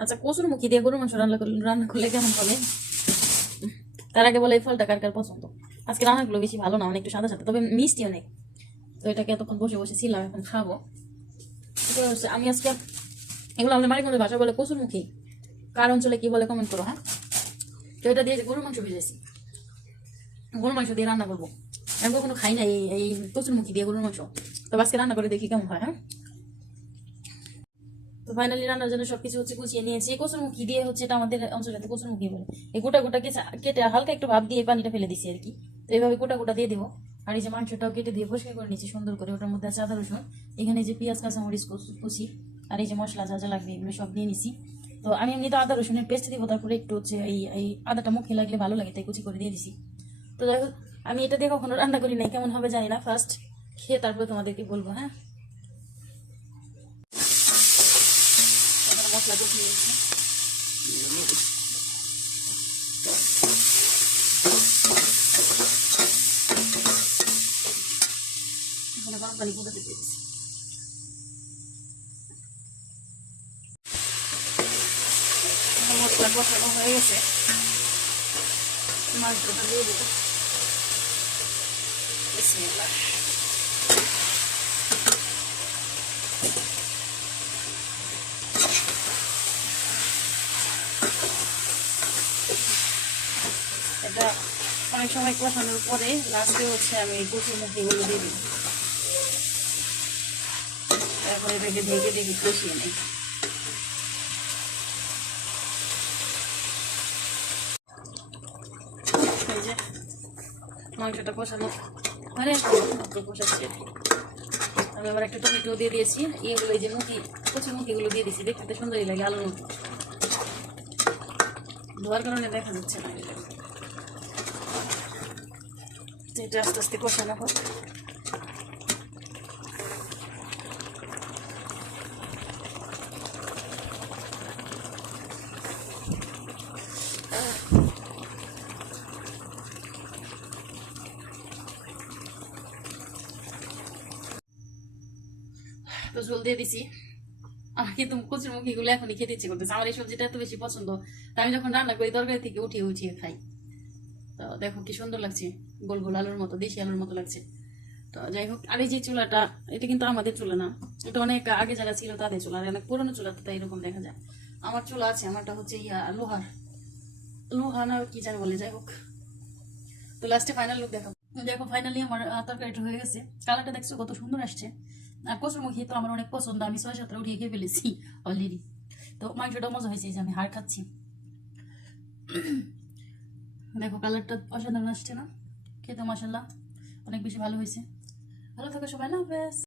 আচ্ছা, কচুর মুখি দিয়ে গরুর মাংস রান্না করলে কেমন হবে? তার আগে বলে এই ফলটা কার কার পছন্দ। আজকে রান্নাগুলো বেশি ভালো না, অনেক একটু সাদা সাদা, তবে মিষ্টি অনেক। তো এটাকে এতক্ষণ বসে বসে ছিলাম, এখন খাবো। আমি আজকে এগুলো আমাদের মানিকগঞ্জের ভাষা বলে কচুর মুখী, কার অঞ্চলে কি বলে কমেন্ট করো। হ্যাঁ, তো এটা দিয়ে গরুর মাংস ভেজেছি, গরুর মাংস দিয়ে রান্না করবো। আমি কখনো খাই না এই কচুর মুখী দিয়ে গরুর মাংস, তো আজকে রান্না করে দেখি কেমন হয়। হ্যাঁ, তো ফাইনালি রান্নার জন্য সবকিছু গুছিয়ে নিয়েছি। কচুরমুখী দিয়ে এটা আমাদের অঞ্চলে কচুরমুখী বলে। এই গোটা গোটা কেটে হালকা একটু ভাপ দিয়ে পানিটা ফেলে দিছি আর কি। তো এইভাবে গোটা গোটা দিয়ে দেবো। আর এই যে মাংসটাও কেটে দিয়ে পরিষ্কার করে নিচ্ছি সুন্দর করে। ওটার মধ্যে আছে আদা রসুন, এখানে যে পেঁয়াজ কাঁচামরিচ কুচি, আর এই যে মশলা যা যা লাগবে এগুলো সব দিয়ে নিছি। তো আমি এমনি তো আদা রসুনের পেস্ট দিব, তারপরে একটু এই আদাটা মুখে লাগলে ভালো লাগে তাই কুচি করে দিয়ে দিছি। তো যাই হোক, আমি এটা দিয়ে কখনো রান্না করি নাই, কেমন হবে জানি না। ফার্স্ট খেয়ে তারপরে তোমাদেরকে বলবো। হ্যাঁ, মশলা কষিয়ে নিচ্ছি। এখানে গরম পানি ফুটাতে দিয়েছি। মশলা কষানো হয়ে গেছে, মাংসটা দিয়ে দেবো। বিসমিল্লাহ। এটা অনেক সময় কষানোর পরে লাস্টে আমি এই কচুর মুখিগুলো দিয়ে দিই, তারপরে এটাকে ঢেকে ঢেকে কষিয়ে নিই। এই যে মাংসটা কষানো মানে কষাচ্ছি। আমি আবার একটা টমেটো দিয়ে দিয়েছি। এগুলো এই যে কচুর মুখিগুলো দিয়ে দিয়েছি, দেখতে সুন্দরই লাগে, আলুর মতো। ধোয়ার কারণে দেখা যাচ্ছে না। এটা আস্তে আস্তে কষানো হোক। তো ঝোল দিয়ে দিছি। আমার কিন্তু কচুর মুখিগুলো এখনই খেতে ইচ্ছে করতেছে। আমার এই সবজিটা এত বেশি পছন্দ, তা আমি যখন রান্না করি তরকারি থেকে উঠিয়ে উঠিয়ে খাই। তো দেখো কি সুন্দর লাগছে, গোল গোল আলুর মতো, দেশি আলুর মতো লাগছে। তো যাই হোক, আর এই যে চুলাটা, এটা কিন্তু আমাদের চুলা না, এটা অনেক আগে যারা ছিল তাদের চুলা, অনেক পুরোনো চুলা, তাই এরকম দেখা যায়। আমার চুলা আছে, আমারটা লোহার, লোহা না কি জানি বলে। যাই হোক, তো লাস্টে ফাইনাল লুক দেখো। দেখো ফাইনালি আমার তরকারিটা হয়ে গেছে। কালারটা দেখছো কত সুন্দর আসছে। আর কচুর মুখী তো আমার অনেক পছন্দ, আমি 6-7টা উঠিয়ে খেয়ে ফেলেছি অলরেডি। তো মাংসটা মজা হয়েছে, যে আমি হাড় খাচ্ছি। দেখো কালারটা অসাধারণ আসছে না? খেতে মাসাল্লাহ অনেক বেশি ভালো হয়েছে। ভালো থাকো সবাই, আল্লাহ হাফেজ।